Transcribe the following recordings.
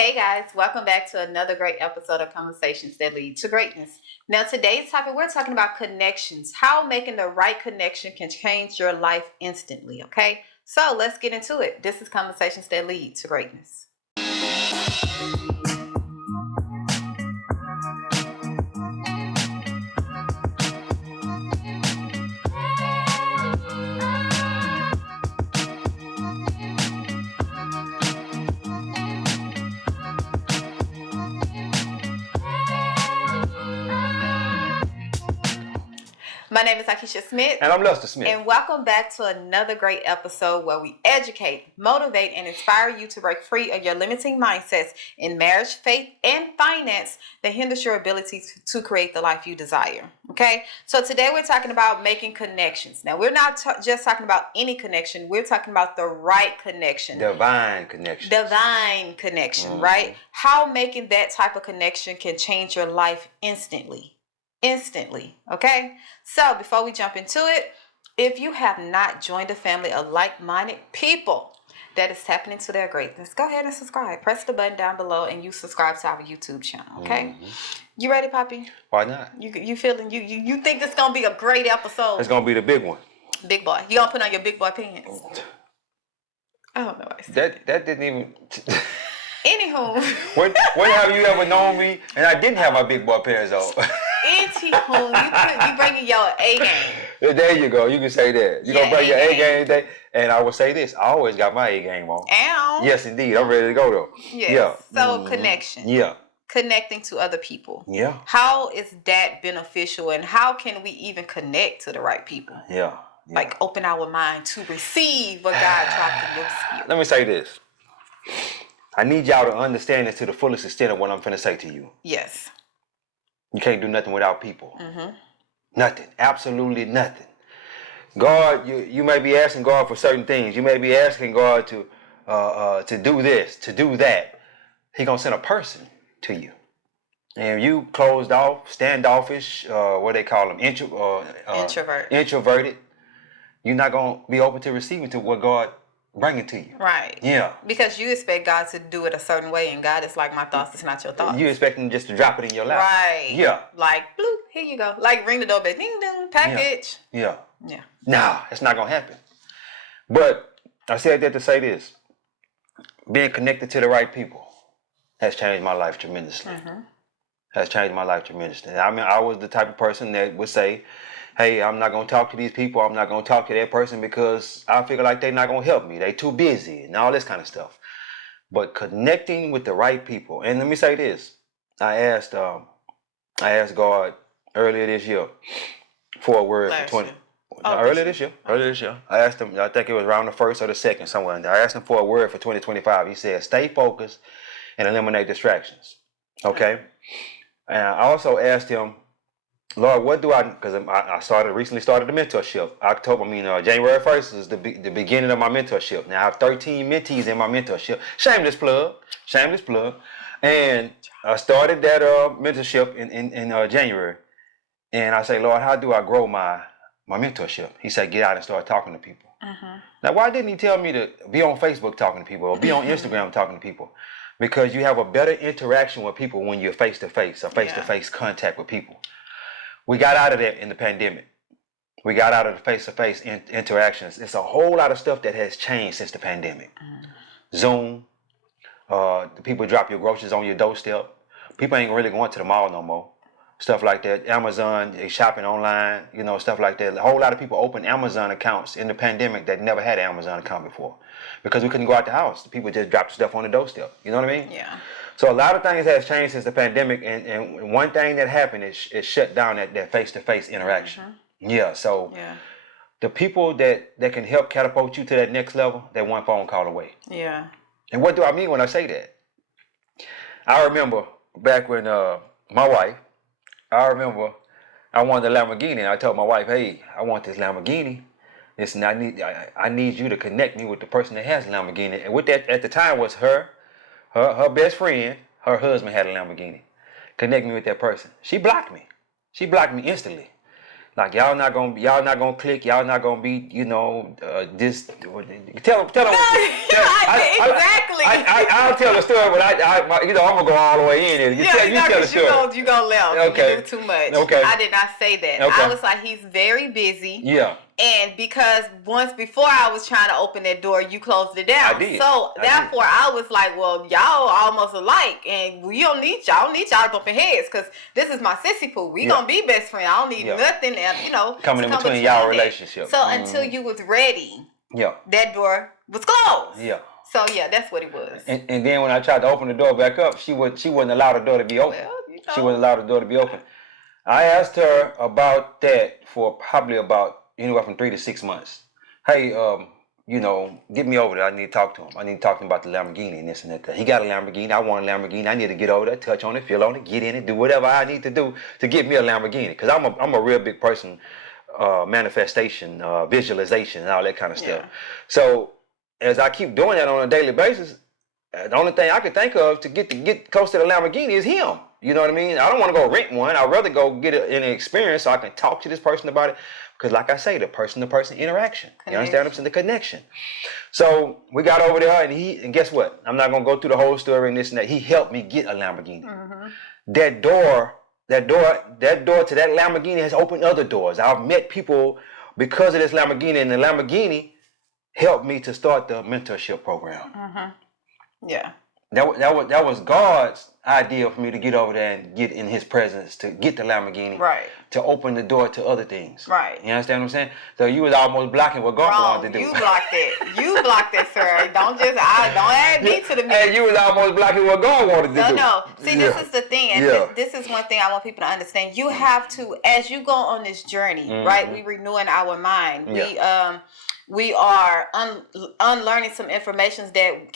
Hey guys, welcome back to another great episode of Conversations That Lead to Greatness. Now, today's topic, we're talking about connections, how making the right connection can change your life instantly, okay? So let's get into it. This is Conversations That Lead to Greatness. My name is Akeisha Smith. And I'm Lester Smith. And welcome back to another great episode where we educate, motivate, and inspire you to break free of your limiting mindsets in marriage, faith, and finance that hinders your ability to create the life you desire. Okay? So today we're talking about making connections. Now, we're not just talking about any connection. We're talking about the right connection. Divine connection. Right? How making that type of connection can change your life instantly, okay? So before we jump into it, if you have not joined a family of like-minded people that is tapping into their greatness, go ahead and subscribe. Press the button down below and you subscribe to our YouTube channel, okay? You ready, Poppy? Why not? You feeling, you think this gonna be a great episode? It's gonna be the big one. Big boy. You gonna put on your big boy pants? I don't know what I said. That didn't even... Anywho. When have you ever known me and I didn't have my big boy pants on? You bringing your A game. There you go. You can say that. You gonna bring your A game today. And I will say this. I always got my A game on. Ow. Yes, indeed. I'm ready to go though. Yes. Yeah. So connection. Yeah. Connecting to other people. Yeah. How is that beneficial and how can we even connect to the right people? Yeah. Like open our mind to receive what God dropped in your spirit. Let me say this. I need y'all to understand this to the fullest extent of what I'm finna say to you. Yes. You can't do nothing without people. Nothing. Absolutely nothing. God, you may be asking God for certain things. You may be asking God to do this, to do that. He gonna send a person to you. And you closed off, standoffish, what they call them, introverted. You're not gonna be open to receiving to what God bringing to you. Right. Yeah. Because you expect God to do it a certain way, and God is like, my thoughts is not your thoughts. You expect him just to drop it in your lap. Right. Yeah. Like, bloop, here you go. Like, ring the doorbell, ding, ding, package. Yeah. Yeah. Nah, it's not gonna happen. But I said that to say this. Being connected to the right people has changed my life tremendously. Has changed my life tremendously. I mean, I was the type of person that would say, hey, I'm not going to talk to these people. I'm not going to talk to that person because I feel like they're not going to help me. They too busy and all this kind of stuff. But connecting with the right people. And let me say this. I asked God earlier this year for a word for 20. Earlier this year. I asked him, I think it was around the 1st or the 2nd, somewhere in there. I asked him for a word for 2025. He said, stay focused and eliminate distractions. Okay? And I also asked him, Lord, what do because I recently started the mentorship. January 1st is the beginning of my mentorship. Now I have 13 mentees in my mentorship. Shameless plug. And I started that mentorship in January. And I say, Lord, how do I grow my mentorship? He said, get out and start talking to people. Now, why didn't he tell me to be on Facebook talking to people or be on Instagram talking to people? Because you have a better interaction with people when you're face-to-face or face-to-face contact with people. We got out of that in the pandemic. We got out of the face-to-face interactions. It's a whole lot of stuff that has changed since the pandemic. Zoom, the people drop your groceries on your doorstep. People ain't really going to the mall no more. Stuff like that. Amazon, they shopping online, stuff like that. A whole lot of people opened Amazon accounts in the pandemic that never had an Amazon account before. Because we couldn't go out the house. The people just dropped stuff on the doorstep. You know what I mean? Yeah. So a lot of things has changed since the pandemic, and one thing that happened is shut down that face-to-face interaction. Yeah, so the people that can help catapult you to that next level, they're one phone call away. Yeah. And what do I mean when I say that? I remember back when my wife, I wanted a Lamborghini, and I told my wife, hey, I want this Lamborghini. Listen, I need you to connect me with the person that has a Lamborghini. And with that, at the time, was her best friend, her husband had a Lamborghini. Connect me with that person. She blocked me. She blocked me instantly. Like y'all not gonna click. Y'all not gonna be, this. Tell them. Exactly. I'll tell the story, but I'm gonna go all the way in. You tell the story. You gonna laugh. Okay. You do too much. Okay. I did not say that. Okay. I was like, he's very busy. Yeah. And because once before I was trying to open that door, you closed it down. I did. So therefore, I was like, well, y'all almost alike, and we don't need y'all. To bumping heads, because this is my sissy poo. We gonna be best friends. I don't need nothing, coming in between y'all relationship. So until you was ready, that door was closed. Yeah. So that's what it was. And then when I tried to open the door back up, she wouldn't allow the door to be open. Well, She wouldn't allow the door to be open. I asked her about that for probably about anywhere from 3 to 6 months. Hey, get me over there. I need to talk to him. I need to talk to him about the Lamborghini and this and that. He got a Lamborghini. I want a Lamborghini. I need to get over there, touch on it, feel on it, get in it, do whatever I need to do to get me a Lamborghini. Because I'm a real big person, manifestation, visualization, and all that kind of stuff. So as I keep doing that on a daily basis, the only thing I can think of to get close to the Lamborghini is him. You know what I mean? I don't want to go rent one. I'd rather go get an experience so I can talk to this person about it. Because like I say, the person-to-person interaction. You understand what I'm saying? The connection. So we got over there, and guess what? I'm not going to go through the whole story and this and that. He helped me get a Lamborghini. Mm-hmm. That door to that Lamborghini has opened other doors. I've met people because of this Lamborghini, and the Lamborghini helped me to start the mentorship program. Mm-hmm. Yeah. That was God's idea for me to get over there and get in His presence, to get the Lamborghini, right? To open the door to other things, right? You understand what I'm saying? So you was almost blocking what God wanted to do. You blocked it. You blocked it, sir. Don't add me to the mix. And you was almost blocking what God wanted to do. No. See, this is the thing, and this is one thing I want people to understand. You have to, as you go on this journey, right? We renewing our mind. We are unlearning some information that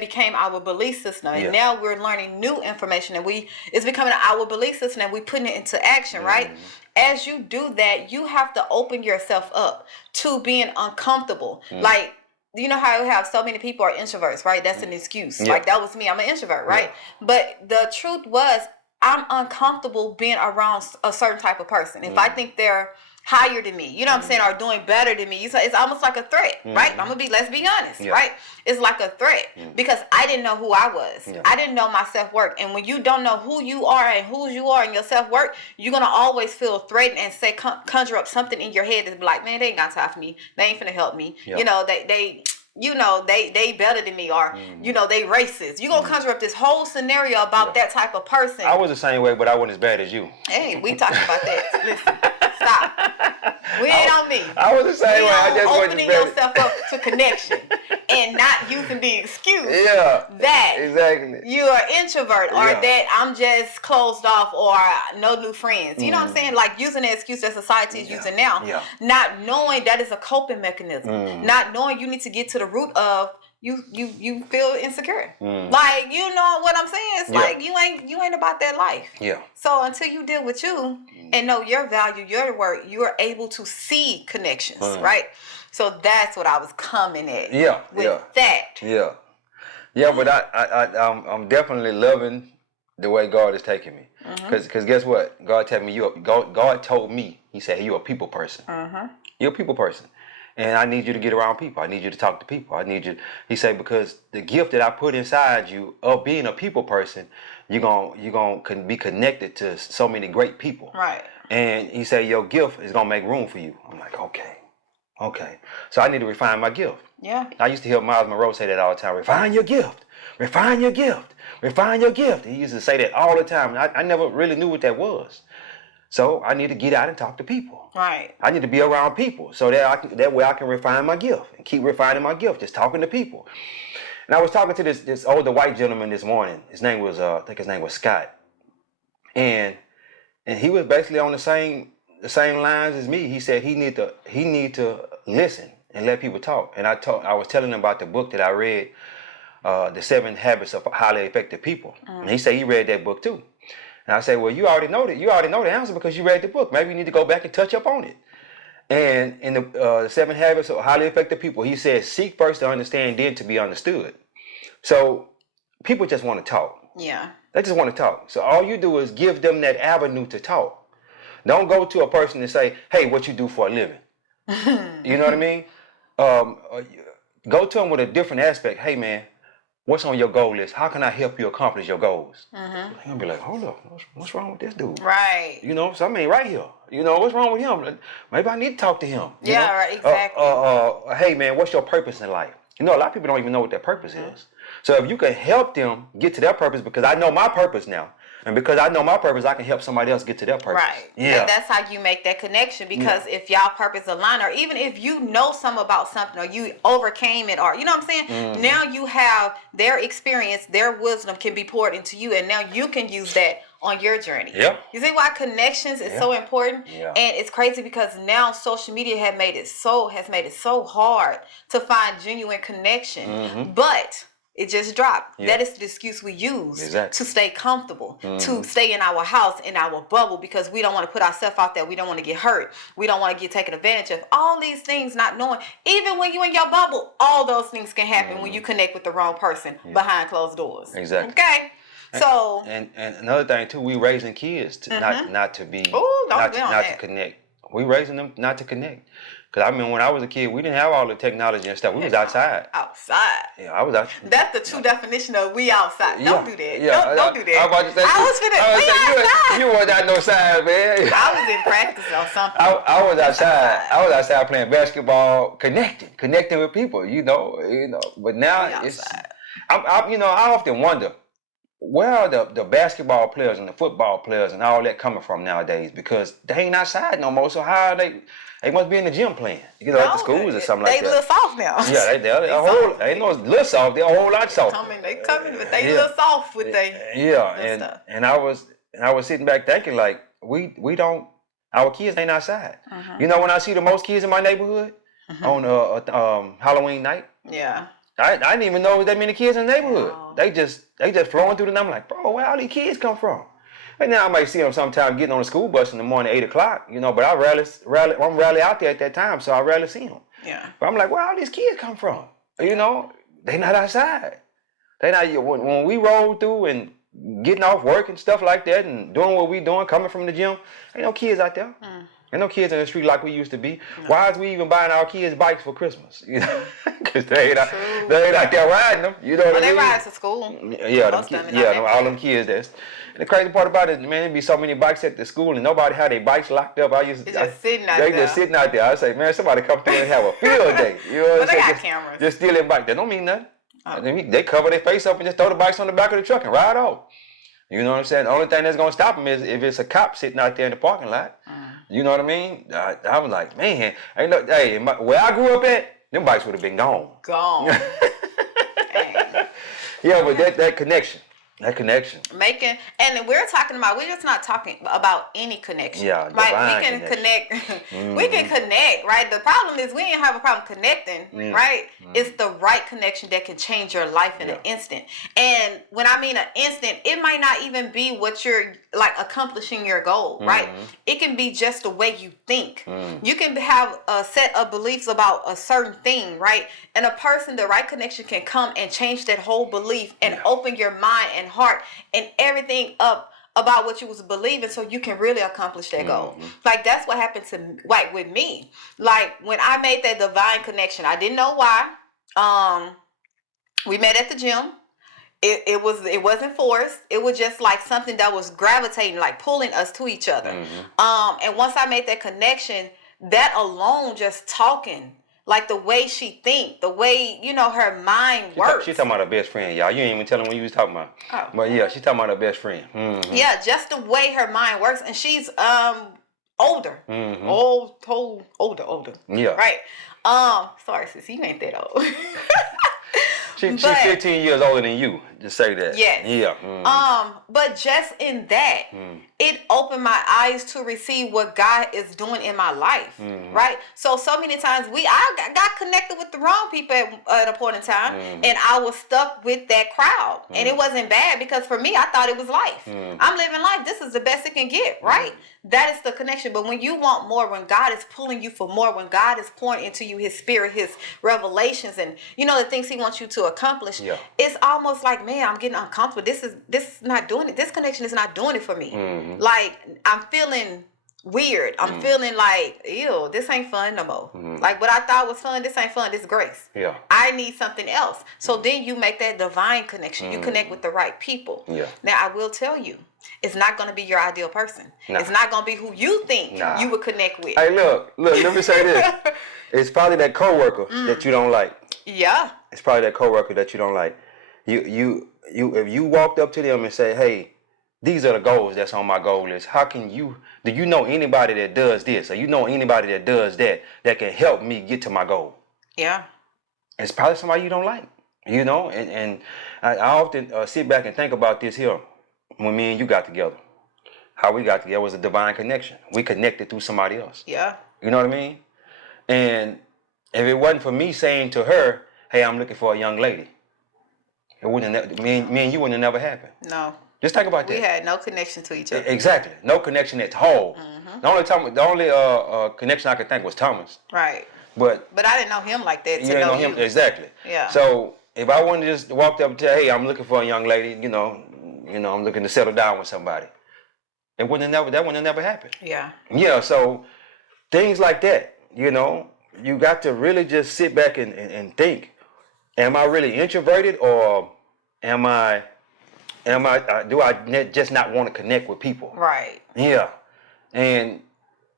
became our belief system, and now we're learning new information, and it's becoming our belief system, and we putting it into action, right? As you do that, you have to open yourself up to being uncomfortable. Like, you know how we have so many people are introverts, right? That's an excuse. Like, that was me. I'm an introvert, right? But the truth was, I'm uncomfortable being around a certain type of person. If I think they're higher than me, you know what I'm saying, or doing better than me, it's almost like a threat, right? Let's be honest, right? It's like a threat because I didn't know who I was. I didn't know my self-worth. And when you don't know who you are and whose you are and your self-worth, you're going to always feel threatened and say, conjure up something in your head that's like, man, they ain't got time for me. They ain't finna help me. They better than me, or they racist. You gonna conjure up this whole scenario about that type of person. I was the same way, but I wasn't as bad as you. Hey, we talking about that. Listen, stop. We ain't on me. I was the same way. I just opening yourself up to connection and not using the excuse that exactly you're an introvert or that I'm just closed off or no new friends. You know what I'm saying? Like using the excuse that society is using now, not knowing that is a coping mechanism, not knowing you need to get to the root of you feel insecure. Like, you know what I'm saying? It's like you ain't about that life. Yeah. So until you deal with you and know your value, your worth, you are able to see connections, right? So that's what I was coming at. With that. Yeah, but I'm definitely loving the way God is taking me. Because guess what? God told me, He said, hey, you're a people person. You're a people person. And I need you to get around people. I need you to talk to people. He said, because the gift that I put inside you of being a people person, you're gonna be connected to so many great people. Right. And He said, your gift is gonna make room for you. I'm like, okay. So I need to refine my gift. Yeah. I used to hear Miles Monroe say that all the time. Refine your gift. Refine your gift. Refine your gift. He used to say that all the time. I never really knew what that was. So I need to get out and talk to people. Right. I need to be around people so that way I can refine my gift and keep refining my gift, just talking to people. And I was talking to this older white gentleman this morning. His name was I think his name was Scott, and he was basically on the same lines as me. He said he need to listen and let people talk. And I was telling him about the book that I read, The 7 Habits of Highly Effective People. And he said he read that book too. And I say, well, you already know the answer because you read the book. Maybe you need to go back and touch up on it. And in the 7 Habits of Highly Effective People, he says, seek first to understand, then to be understood. So people just want to talk. Yeah. They just want to talk. So all you do is give them that avenue to talk. Don't go to a person and say, hey, what you do for a living? You know what I mean? Go to them with a different aspect. Hey, man, what's on your goal list? How can I help you accomplish your goals? They're gonna be like, hold up, what's wrong with this dude? Right. You know, so I mean, right here. You know, what's wrong with him? Maybe I need to talk to him. You Yeah, know? right, exactly. Hey, man, what's your purpose in life? You know, a lot of people don't even know what their purpose is. So if you can help them get to their purpose, because I know my purpose now, and because I know my purpose, I can help somebody else get to their purpose. Right. Yeah. And that's how you make that connection, because if y'all purpose align, or even if you know something about something, or you overcame it, or you know what I'm saying, now you have their experience, their wisdom can be poured into you, and now you can use that on your journey. Yeah. You see why connections is so important? Yeah. And it's crazy because now social media has made it so hard to find genuine connection. But it just dropped. Yeah. That is the excuse we use Exactly. to stay comfortable, to stay in our house, in our bubble, because we don't want to put ourselves out there. We don't want to get hurt. We don't want to get taken advantage of. All these things, not knowing, even when you're in your bubble, all those things can happen when you connect with the wrong person behind closed doors. Exactly. Okay? So and another thing too, we raising kids to not to be not to connect. We raising them not to connect. Cause I mean, when I was a kid, we didn't have all the technology and stuff. We was outside. Outside. Yeah, I was out. That's the true definition of we outside. Don't do that. Yeah, Don't do that. I was about to say, you wasn't out no side, man. I was in practice or something. I was outside. I was outside playing basketball, connecting with people. You know. But now it's. I often wonder, where are the basketball players and the football players and all that coming from nowadays? Because they ain't outside no more. So how are they? They must be in the gym playing, at the schools or something like that. They little soft now. Yeah, they ain't no little soft. They're a whole lot soft. They coming, but they little soft with stuff. And I was sitting back thinking, like, we don't, our kids ain't outside. You know, when I see the most kids in my neighborhood on Halloween night. Yeah. I didn't even know there was that many kids in the neighborhood. No. They just flowing through the. I'm like, bro, where all these kids come from? And now I might see them sometime getting on the school bus in the morning, 8 o'clock, but I I'm rarely out there at that time, so I rarely see them. Yeah. But I'm like, where all these kids come from? They not outside. They not, when we roll through and getting off work and stuff like that and doing what we doing, coming from the gym, ain't no kids out there. Ain't no kids in the street like we used to be. No. Why is we even buying our kids bikes for Christmas? Because they ain't out there riding them. You know what I mean? They ride to school. All them kids. And the crazy part about it, man, there be so many bikes at the school and nobody had their bikes locked up. They just sitting out there. I say, man, somebody come through and have a field day. You know what I'm saying? They got cameras. Just stealing bikes. That don't mean nothing. Oh. They cover their face up and just throw the bikes on the back of the truck and ride off. You know what I'm saying? The only thing that's gonna stop them is if it's a cop sitting out there in the parking lot. You know what I mean? I was like, man, where I grew up at, them bikes would have been gone. Yeah, but that connection. That connection. And we're just not talking about any connection. Yeah, right? We can connect. We can connect, right? The problem is we ain't have a problem connecting, right? It's the right connection that can change your life in an instant. And when I mean an instant, it might not even be what you're like accomplishing your goal, right? It can be just the way you think. You can have a set of beliefs about a certain thing, right? And the right connection can come and change that whole belief and open your mind and heart and everything up about what you was believing, so you can really accomplish that goal. Like that's what happened to with me. Like when I made that divine connection, I didn't know why. We met at the gym. It wasn't forced. It was just like something that was gravitating, like pulling us to each other. And once I made that connection, that alone, just talking. Like the way she think, the way, her mind works. She's talking about her best friend, y'all. You ain't even telling what you was talking about. Oh. But yeah, she's talking about her best friend. Yeah, just the way her mind works. And she's older. Older. Yeah. Right. Sorry, sis, you ain't that old. She's 15 years older than you. Just say that. Yes. Yeah. But just in that, it opened my eyes to receive what God is doing in my life. Right? So many times I got connected with the wrong people at a point in time, and I was stuck with that crowd. And it wasn't bad because for me, I thought it was life. I'm living life. This is the best it can get, right? That is the connection. But when you want more, when God is pulling you for more, when God is pouring into you His Spirit, His revelations, and the things He wants you to accomplish, it's almost like, man, I'm getting uncomfortable. This is not doing it. This connection is not doing it for me. Like I'm feeling weird. I'm feeling like, ew, this ain't fun no more. Like what I thought was fun, this ain't fun. This is grace. Yeah. I need something else. So then you make that divine connection. You connect with the right people. Yeah. Now I will tell you, it's not going to be your ideal person. Nah. It's not going to be who you think you would connect with. Hey, look, let me say this. It's probably that coworker that you don't like. Yeah. It's probably that coworker that you don't like. You if you walked up to them and say, hey, these are the goals that's on my goal list. Do you know anybody that does this? Or you know anybody that does that can help me get to my goal? Yeah. It's probably somebody you don't like, and I often sit back and think about this here. When me and you got together, how we got together was a divine connection. We connected through somebody else. Yeah. You know what I mean? And if it wasn't for me saying to her, hey, I'm looking for a young lady, it wouldn't have, me and you wouldn't have never happened. No. Just think about that. We had no connection to each other. Exactly. No connection at all. The only connection I could think was Thomas. Right. But I didn't know him like that you didn't know him. Exactly. Yeah. So if I wouldn't just walked up and tell, hey, I'm looking for a young lady, I'm looking to settle down with somebody, that wouldn't have never happened. Yeah. Yeah. So things like that, you got to really just sit back and think, am I really introverted, or do I just not want to connect with people? Right. Yeah. And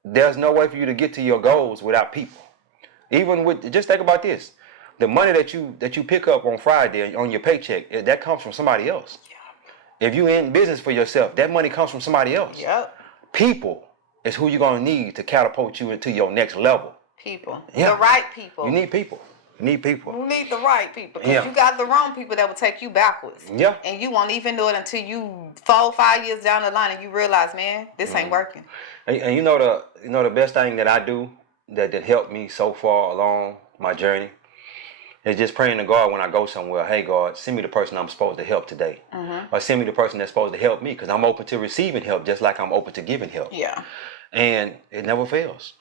there's no way for you to get to your goals without people. Just think about this. The money that you pick up on Friday on your paycheck, that comes from somebody else. Yeah. If you're in business for yourself, that money comes from somebody else. Yep. People is who you're going to need to catapult you into your next level. People. Yeah. The right people. You need people. You need the right people. Because you got the wrong people that will take you backwards. Yeah. And you won't even know it until you 4-5 years down the line and you realize, man, this ain't working. And the best thing that I do that helped me so far along my journey is just praying to God when I go somewhere. Hey, God, send me the person I'm supposed to help today. Or send me the person that's supposed to help me, because I'm open to receiving help just like I'm open to giving help. Yeah. And it never fails.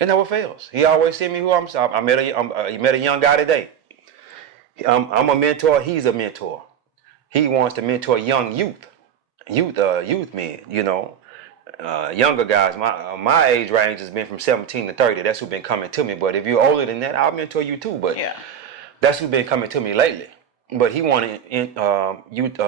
It never fails. He always send me who I met a young guy today. I'm a mentor. He's a mentor. He wants to mentor young youth men, younger guys. My age range has been from 17 to 30. That's who's been coming to me. But if you're older than that, I'll mentor you too. But that's who's been coming to me lately. But he wanted youth.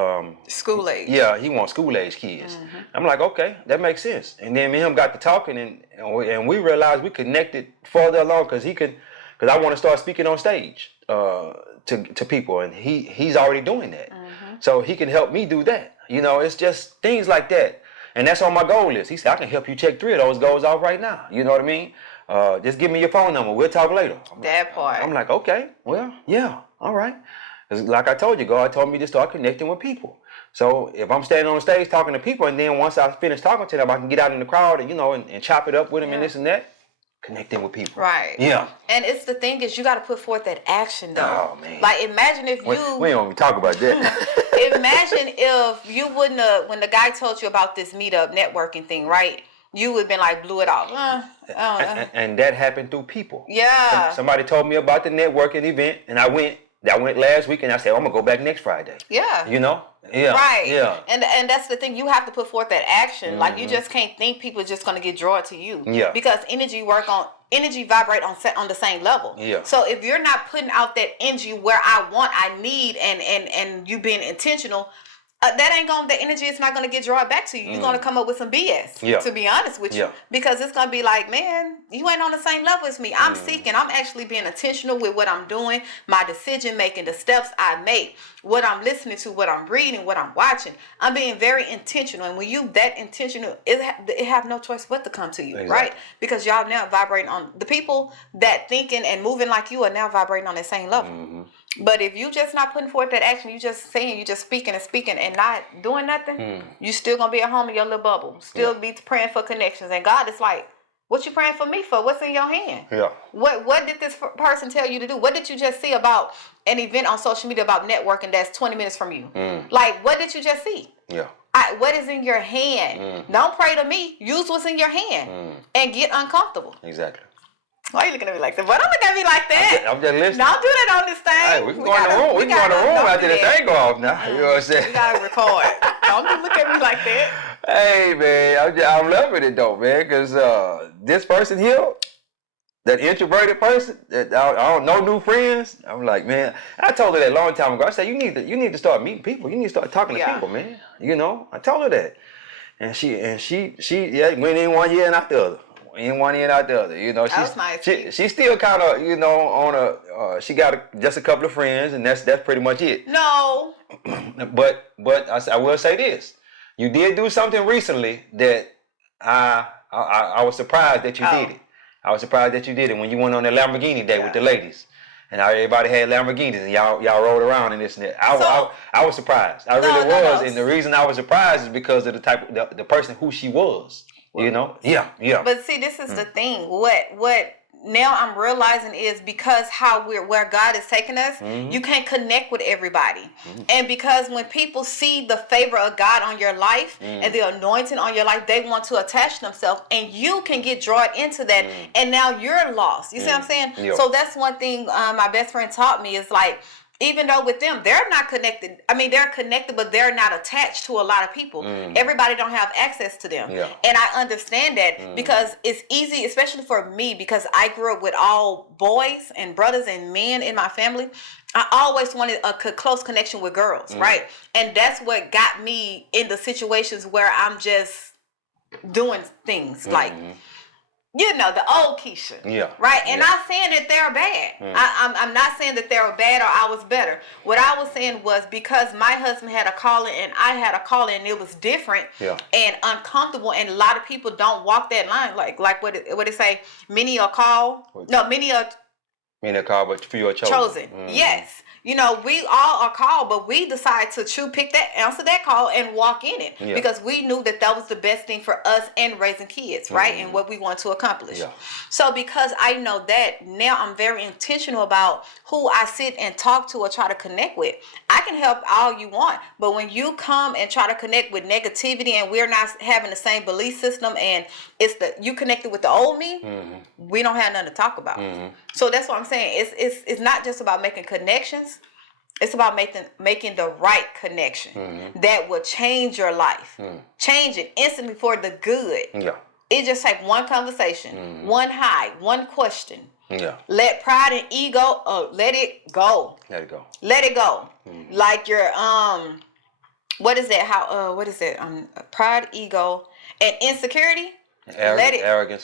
School age. Yeah, he wants school age kids. I'm like, okay, that makes sense. And then me and him got to talking, and we realized we connected further along because I want to start speaking on stage to people, and he's already doing that. So he can help me do that. It's just things like that. And that's on my goal list. He said, I can help you check 3 of those goals off right now. You know what I mean? Just give me your phone number. We'll talk later. That part. I'm like, okay, well, yeah, all right. Like I told you, God told me to start connecting with people. So if I'm standing on the stage talking to people, and then once I finish talking to them, I can get out in the crowd and chop it up with them and this and that. Connecting with people. Right. Yeah. And it's the thing is, you got to put forth that action, though. Oh, man. Like, imagine if we ain't gonna talk about that. Imagine if you wouldn't have, when the guy told you about this meetup networking thing, right? You would have been like, blew it off. And that happened through people. Yeah. Somebody told me about the networking event, and I went last week, and I said, I'm gonna go back next Friday. Yeah. Yeah. Right. Yeah. And that's the thing. You have to put forth that action. Like, you just can't think people are just gonna get drawn to you. Yeah. Because energy vibrate on the same level. Yeah. So if you're not putting out that energy where I need, and you being intentional, the energy is not going to get drawn back to you. You're going to come up with some BS, to be honest with you. Because it's going to be like, man, you ain't on the same level as me. I'm seeking. I'm actually being intentional with what I'm doing, my decision making, the steps I make, what I'm listening to, what I'm reading, what I'm watching. I'm being very intentional. And when you that intentional, it have no choice but to come to you, right? Because y'all now vibrating on, the people that thinking and moving like you are now vibrating on the same level. But if you just not putting forth that action, you just saying, you just speaking and not doing nothing, you still gonna be at home in your little bubble. Still be praying for connections. And God is like, what you praying for me for? What's in your hand? Yeah. What did this person tell you to do? What did you just see about an event on social media about networking that's 20 minutes from you? Like, what did you just see? Yeah. What is in your hand? Don't pray to me. Use what's in your hand and get uncomfortable. Exactly. Why are you looking at me like that? But don't look at me like that. I'm just listening. Don't do that on this thing. Hey, we can go in the room. We can go in the room after the thing go off now. You know what I'm saying? We got to record. Don't look at me like that. Hey man, I'm loving it though, man, because this person here, that introverted person, that I don't know new friends. I'm like, man, I told her that a long time ago. I said, you need to start meeting people. You need to start talking to Yeah. people, man. You know, I told her that, and she yeah, went in one year and out the other. In one ear and out the other. You know, That was nice. she's still kind of, you know, on a. She got just a couple of friends, and that's pretty much it. No. But I will say this: you did do something recently that I was surprised that you did it. I was surprised that you did it when you went on the Lamborghini day with the ladies, and how everybody had Lamborghinis, and y'all rode around in this and that. I was surprised. I really was, and the reason I was surprised is because of the person who she was. You know, yeah. But see, this is the thing. What now I'm realizing is because where God is taking us, you can't connect with everybody, and because when people see the favor of God on your life and the anointing on your life, they want to attach themselves, and you can get drawn into that, and now you're lost. You see what I'm saying? Yeah. So that's one thing my best friend taught me is like, even though with them, they're not connected. I mean, they're connected, but they're not attached to a lot of people. Everybody don't have access to them. Yeah. And I understand that because it's easy, especially for me, because I grew up with all boys and brothers and men in my family. I always wanted a close connection with girls, right? And that's what got me in the situations where I'm just doing things like, you know, the old Keisha. Yeah. Right? And not saying that they're bad. I'm not saying that they were bad or I was better. What I was saying was because my husband had a calling and I had a calling and it was different and uncomfortable, and a lot of people don't walk that line. Like what it say? Many are called. No, many are called, but few are chosen. Yes. You know, we all are called, but we decided to answer that call and walk in it because we knew that was the best thing for us and raising kids, right? And what we want to accomplish. Yeah. So because I know that, now I'm very intentional about who I sit and talk to or try to connect with. I can help all you want, but when you come and try to connect with negativity and we're not having the same belief system and you connected with the old me, we don't have nothing to talk about. So that's what I'm saying. It's not just about making connections. It's about making the right connection that will change your life. Change it instantly for the good. Yeah. It just takes one conversation, one hi, one question. Yeah. Let pride and ego, let it go. Let it go. Let it go. Like your what is that? What is it? Pride, ego, and insecurity. Arrogance,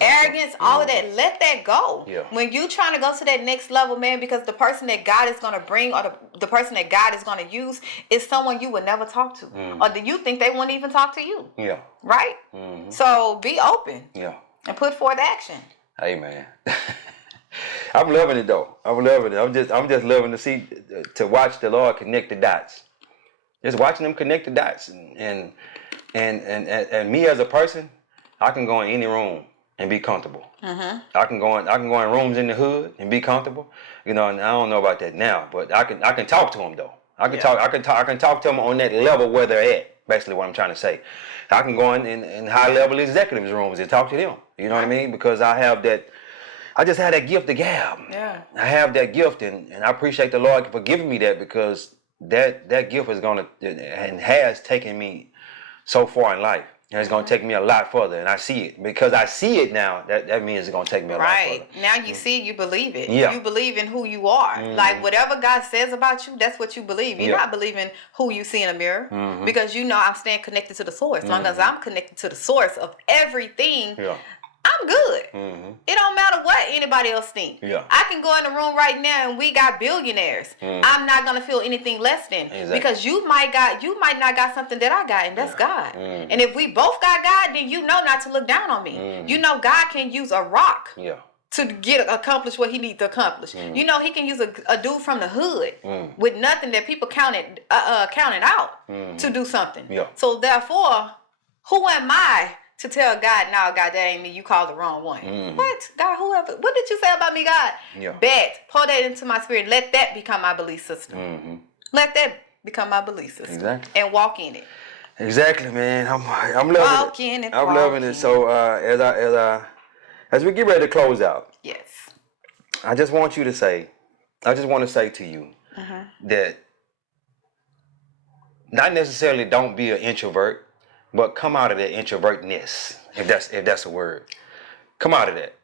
all of that. Let that go. Yeah. When you trying to go to that next level, man, because the person that God is going to bring or the person that God is going to use is someone you would never talk to. Or do you think they won't even talk to you? Yeah. Right? So be open. Yeah. And put forth action. Amen. I'm loving it though. I'm loving it. I'm just loving to watch the Lord connect the dots. Just watching them connect the dots, and me as a person, I can go in any room and be comfortable. I can go in rooms in the hood and be comfortable. You know, and I don't know about that now, but I can talk to them though. I can talk to them on that level where they're at. Basically, what I'm trying to say. I can go in high level executives rooms and talk to them. You know what I mean? Because I just had that gift to gab. Yeah. I have that gift, and I appreciate the Lord for giving me that, because that gift is gonna and has taken me so far in life. And it's going to take me a lot further. And I see it. Because I see it now, that means it's going to take me a lot further. Right. Now you see it, you believe it. Yeah. You believe in who you are. Like whatever God says about you, that's what you believe. You're not believing who you see in a mirror. Because you know I'm staying connected to the source. As long as I'm connected to the source of everything, I'm good. It don't matter what anybody else think. Yeah. I can go in the room right now and we got billionaires. I'm not gonna feel anything less than, because you might not got something that I got, and that's God. And if we both got God, then you know not to look down on me. You know God can use a rock to accomplish what he needs to accomplish. You know he can use a dude from the hood with nothing that people counted out to do something. Yeah. So therefore, who am I to tell God, no, God, that ain't me. You called the wrong one. What? God, whoever. What did you say about me, God? Yeah. Bet. Pour that into my spirit. Let that become my belief system. Let that become my belief system. Exactly. And walk in it. Exactly, man. I'm loving it. I'm loving it. So as we get ready to close out. Yes. I just want to say to you that not necessarily don't be an introvert, but come out of that introvertness, if that's a word. Come out of that.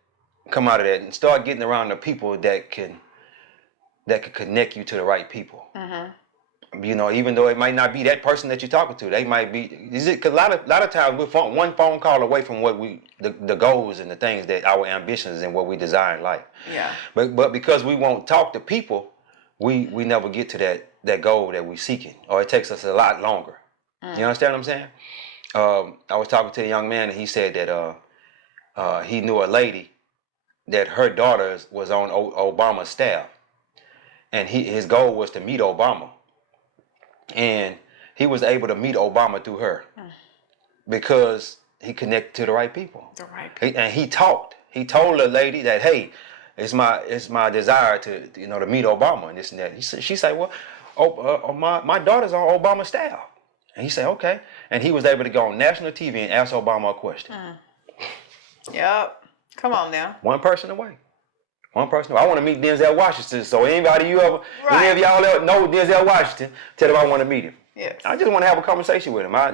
Come out of that and start getting around the people that can connect you to the right people. You know, even though it might not be that person that you're talking to, they might be. Because a lot of times we're one phone call away from what the goals and the things that our ambitions and what we desire in life. Yeah. But because we won't talk to people, we never get to that goal that we're seeking, or it takes us a lot longer. You understand what I'm saying? I was talking to a young man and he said that he knew a lady that her daughter was on Obama's staff, and his goal was to meet Obama. And he was able to meet Obama through her because he connected to the right people. The right people. And he talked. He told the lady that, hey, it's my desire to meet Obama and this and that. She said, well, my daughter's on Obama's staff. And he said, okay. And he was able to go on national TV and ask Obama a question. Yep. Come on now. One person away. One person. I want to meet Denzel Washington. So any of y'all ever know Denzel Washington, tell him I want to meet him. Yes. I just want to have a conversation with him. I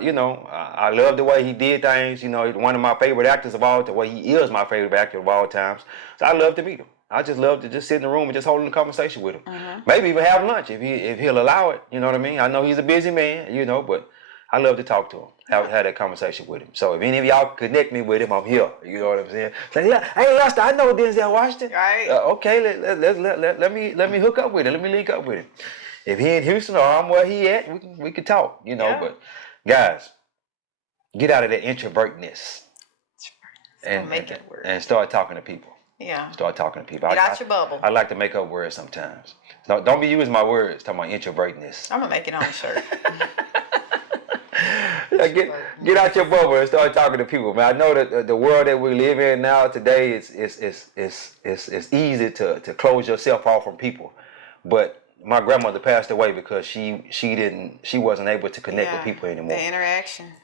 love the way he did things. You know, he's one of my favorite actors of all. The way he is my favorite actor of all times. So I love to meet him. I just love to just sit in the room and just hold a conversation with him. Maybe even have lunch if he'll allow it. You know what I mean? I know he's a busy man. You know, but I love to talk to him. Have that conversation with him. So if any of y'all connect me with him, I'm here. You know what I'm saying? Say, yeah, hey Lester, I know Denzel Washington. Right. Okay, let me hook up with him. Let me link up with him. If he in Houston or I'm where he at, we can talk. You know, Yeah. But guys, get out of that introvertness and start talking to people. Yeah. Start talking to people. Get out your bubble. I like to make up words sometimes. So don't be using my words talking about introvertness. I'm gonna make it on a shirt. Get out your bubble and start talking to people, man. I know that the world that we live in now today is easy to close yourself off from people. But my grandmother passed away because she wasn't able to connect with people anymore.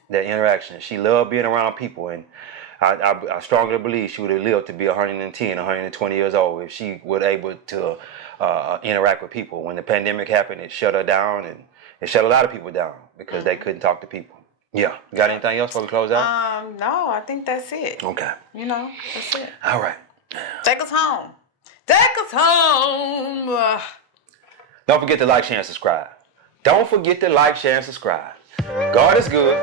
The interaction. She loved being around people, and I strongly believe she would have lived to be 110, 120 years old if she would able to interact with people. When the pandemic happened, it shut her down, and it shut a lot of people down because they couldn't talk to people. Yeah. Got anything else before we close out? No, I think that's it. Okay. That's it. All right. Take us home. Take us home. Don't forget to like, share, and subscribe. Don't forget to like, share, and subscribe. God is good.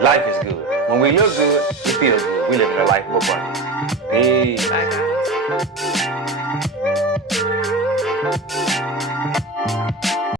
Life is good. When we look good, we feel good. We live in a life of abundance. Peace. Bye, guys.